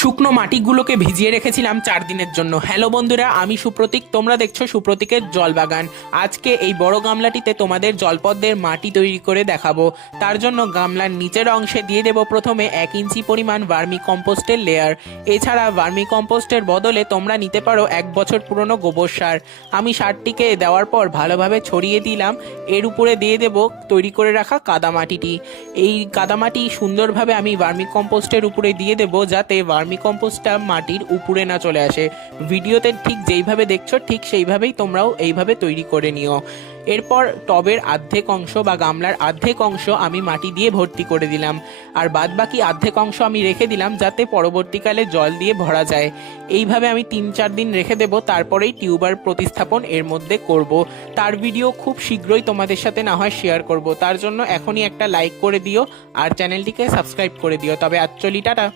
শুকনো মাটিগুলোকে ভিজিয়ে রেখেছিলাম 4 দিনের জন্য। হ্যালো বন্ধুরা, আমি সুপ্রতীক, তোমরা দেখছো সুপ্রতীকের জল বাগান। আজকে এই বড় গামলাটিতে তোমাদের জলপদ্মের মাটি তৈরি করে দেখাবো। তার জন্য গামলার নিচের অংশে দিয়ে দেব প্রথমে 1 ইঞ্চি পরিমাণ ভার্মি কম্পোস্টের লেয়ার। এছাড়া ভার্মি কম্পোস্টের বদলে তোমরা নিতে পারো 1 বছর পুরনো গোবর সার। আমি সারটিকে দেওয়ার পর ভালোভাবে ছড়িয়ে দিলাম। এর উপরে দিয়ে দেব তৈরি করে রাখা কাদামাটিটি। এই কাদামাটি সুন্দরভাবে আমি ভার্মি কম্পোস্টের উপরে দিয়ে দেব, যাতে ভার্মি কম্পোস্টটা মাটির উপরে না চলে আসে। ভিডিওতে ঠিক যেইভাবে দেখছো ঠিক সেইভাবেই তোমরাও এইভাবে তৈরি করে নিও। এরপর টবের অর্ধেক অংশ বা গামলার অর্ধেক অংশ আমি মাটি দিয়ে ভর্তি করে দিলাম, আর বাদ বাকি অর্ধেক অংশ আমি রেখে দিলাম যাতে পরবর্তীকালে জল দিয়ে ভরা যায়। এইভাবে আমি 3-4 দিন রেখে দেব, তারপরেই টিউবার প্রতিস্থাপন এর মধ্যে করব। তার ভিডিও খুব শীঘ্রই তোমাদের সাথে না হয় শেয়ার করব। তার জন্য এখনই একটা লাইক করে দিও আর চ্যানেলটিকে সাবস্ক্রাইব করে দিও। তবে আজ চলি, টাটা।